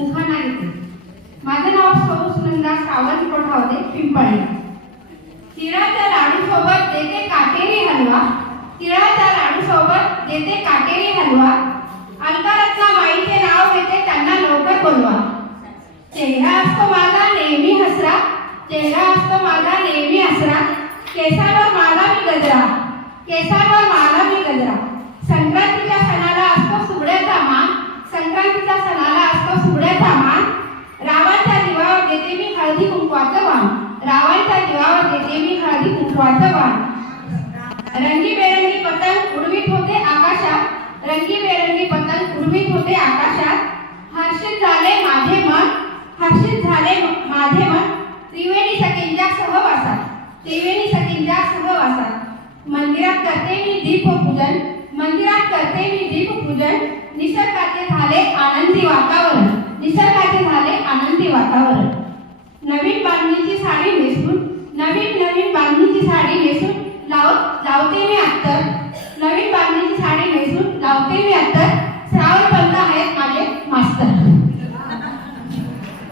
उखाणा येते माझं नाव सौ सुनंदा सावंत कोठावदे पिंपळे तिळाच्या लाडू सोबत देते काटेरी हलवा. तिळाच्या लाडू सोबत देते काटेरी हलवा. अलकारत्ना माईचे नाव घेते त्यांना लवकर बोलवा. चेहरा असतो माझा नेहमी हसरा. चेहरा असतो माझा नेहमी हसरा. केसावर माझा मी गजरा. केसावर देते मी हळदी कुंकवाचं वाण. रावांच्या दिवावर देते मी हळदी कुंकवाचं वाण. रंगीबेरंगी पतंग उडवीत होते आकाशात. रंगीबेरंगी पतंग उडवीत होते आकाशात. हर्षित झाले माझे मन. हर्षित झाले माझे मन. त्रिवेणी सखींच्या सहवासात. त्रिवेणी सखींच्या सहवासात. मंदिरात करते मी दीप पूजन मंदिरात करते मी दीप पूजन निसर्गाचे झाले आनंदी वातावरण. निसर्गाचे झाले आनंदी वातावरण. नवीन बांधणीची साडी नेसून नवीन नवीन बांधणीची साडी नेसून लाव लावते मी आत्तर नवीन बांधणीची साडी नेसून लावते मी आत्तर श्रावण पंत आहेत माझे मास्तर.